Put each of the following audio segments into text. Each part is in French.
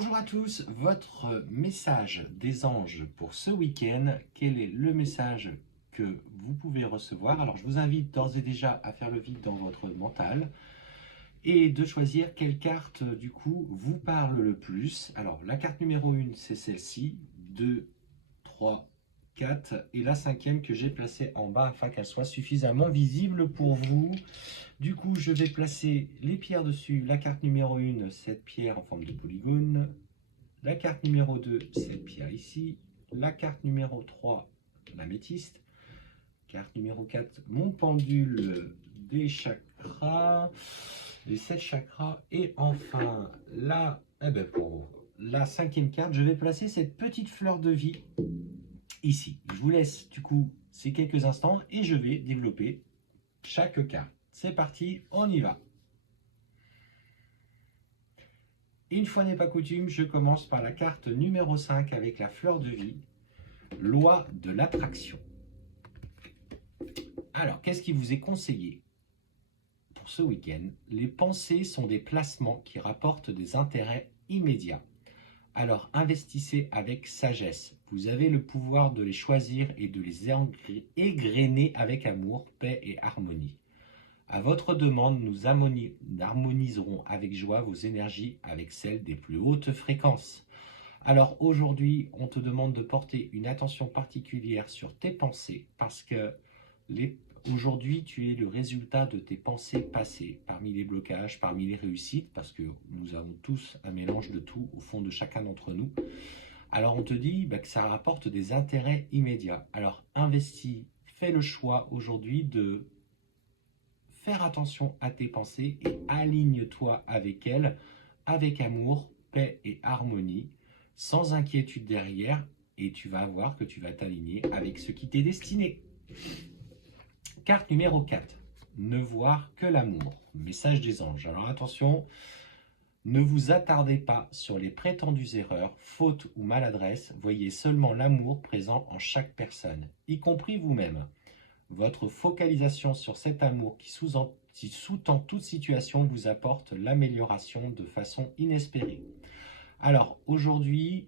Bonjour à tous, votre message des anges pour ce week-end, quel est le message que vous pouvez recevoir? Alors je vous invite d'ores et déjà à faire le vide dans votre mental et de choisir quelle carte du coup vous parle le plus. Alors la carte numéro 1 c'est celle-ci, 2, 3, 4 et la cinquième que j'ai placée en bas afin qu'elle soit suffisamment visible pour vous. Du coup, je vais placer les pierres dessus. La carte numéro 1, cette pierre en forme de polygone. La carte numéro 2, cette pierre ici. La carte numéro 3, l'améthyste. Carte numéro 4, mon pendule des chakras. Les 7 chakras. Et enfin, là, pour la cinquième carte, je vais placer cette petite fleur de vie ici. Je vous laisse du coup ces quelques instants et je vais développer chaque carte. C'est parti, on y va. Une fois n'est pas coutume, je commence par la carte numéro 5 avec la fleur de vie, loi de l'attraction. Alors, qu'est-ce qui vous est conseillé pour ce week-end? Les pensées sont des placements qui rapportent des intérêts immédiats. Alors, investissez avec sagesse. Vous avez le pouvoir de les choisir et de les égrener avec amour, paix et harmonie. À votre demande, nous harmoniserons avec joie vos énergies avec celles des plus hautes fréquences. Alors aujourd'hui, on te demande de porter une attention particulière sur tes pensées parce que aujourd'hui, tu es le résultat de tes pensées passées, parmi les blocages, parmi les réussites, parce que nous avons tous un mélange de tout au fond de chacun d'entre nous. Alors on te dit que ça rapporte des intérêts immédiats. Alors investis, fais le choix aujourd'hui de faire attention à tes pensées et aligne-toi avec elles, avec amour, paix et harmonie, sans inquiétude derrière, et tu vas voir que tu vas t'aligner avec ce qui t'est destiné. Carte numéro 4. Ne voir que l'amour. Message des anges. Alors attention, ne vous attardez pas sur les prétendues erreurs, fautes ou maladresses, voyez seulement l'amour présent en chaque personne, y compris vous-même. Votre focalisation sur cet amour qui sous-tend toute situation vous apporte l'amélioration de façon inespérée. Alors aujourd'hui,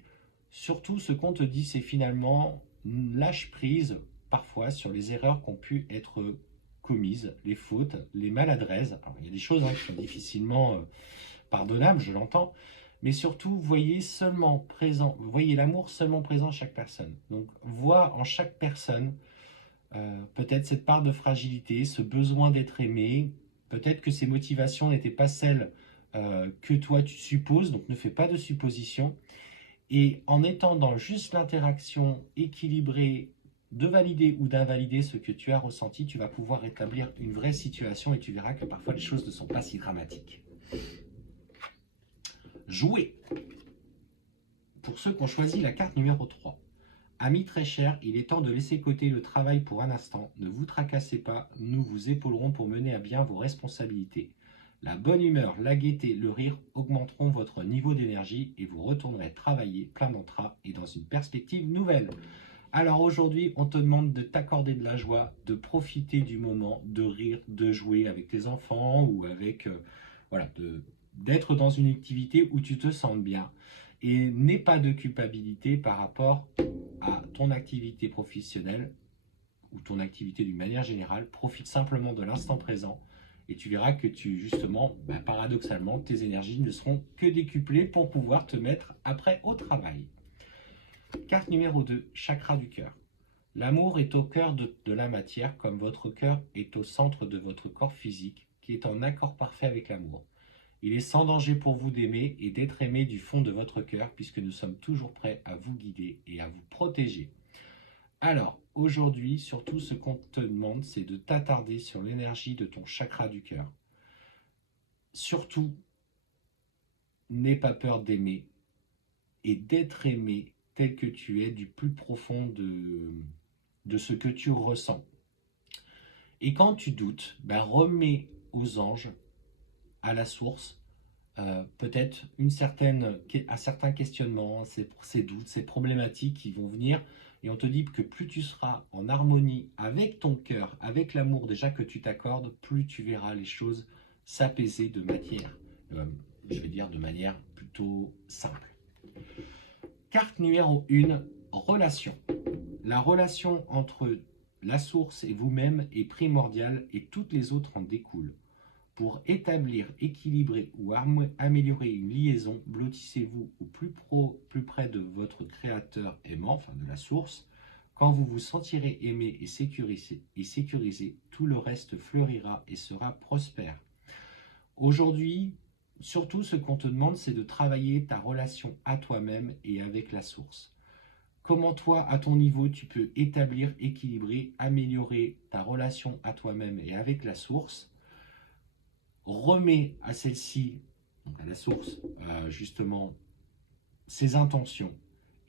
surtout ce qu'on te dit, c'est finalement lâche prise parfois sur les erreurs qui ont pu être commises, les fautes, les maladresses. Alors, il y a des choses qui sont difficilement pardonnables, je l'entends, mais surtout voyez l'amour seulement présent en chaque personne. Donc vois en chaque personne peut-être cette part de fragilité, ce besoin d'être aimé, peut-être que ces motivations n'étaient pas celles que toi tu supposes, donc ne fais pas de suppositions. Et en étant dans juste l'interaction équilibrée de valider ou d'invalider ce que tu as ressenti, tu vas pouvoir établir une vraie situation et tu verras que parfois les choses ne sont pas si dramatiques. Jouer. Pour ceux qui ont choisi la carte numéro 3. Amis très chers, il est temps de laisser côté le travail pour un instant. Ne vous tracassez pas, nous vous épaulerons pour mener à bien vos responsabilités. La bonne humeur, la gaieté, le rire augmenteront votre niveau d'énergie et vous retournerez travailler plein d'entrain et dans une perspective nouvelle. Alors aujourd'hui, on te demande de t'accorder de la joie, de profiter du moment, de rire, de jouer avec tes enfants ou avec, d'être dans une activité où tu te sens bien. Et n'aie pas de culpabilité par rapport à ton activité professionnelle ou ton activité d'une manière générale. Profite simplement de l'instant présent et tu verras que paradoxalement, tes énergies ne seront que décuplées pour pouvoir te mettre après au travail. Carte numéro 2, chakra du cœur. L'amour est au cœur de la matière comme votre cœur est au centre de votre corps physique qui est en accord parfait avec l'amour. Il est sans danger pour vous d'aimer et d'être aimé du fond de votre cœur puisque nous sommes toujours prêts à vous guider et à vous protéger. Alors, aujourd'hui, surtout ce qu'on te demande, c'est de t'attarder sur l'énergie de ton chakra du cœur. Surtout, n'aie pas peur d'aimer et d'être aimé tel que tu es du plus profond de ce que tu ressens. Et quand tu doutes, remets aux anges, à la source, peut-être un certain questionnement, ces doutes, ces problématiques qui vont venir, et on te dit que plus tu seras en harmonie avec ton cœur, avec l'amour déjà que tu t'accordes, plus tu verras les choses s'apaiser de manière plutôt simple. Carte numéro 1, relation. La relation entre la source et vous-même est primordiale et toutes les autres en découlent. Pour établir, équilibrer ou améliorer une liaison, blottissez-vous au plus près de votre créateur aimant, enfin de la source. Quand vous vous sentirez aimé et sécurisé, tout le reste fleurira et sera prospère. Aujourd'hui, surtout ce qu'on te demande, c'est de travailler ta relation à toi-même et avec la source. Comment toi, à ton niveau, tu peux établir, équilibrer, améliorer ta relation à toi-même et avec la source. Remets à celle-ci, donc à la source, justement, ses intentions.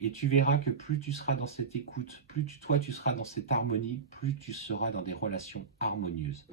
Et tu verras que plus tu seras dans cette écoute, plus toi tu seras dans cette harmonie, plus tu seras dans des relations harmonieuses.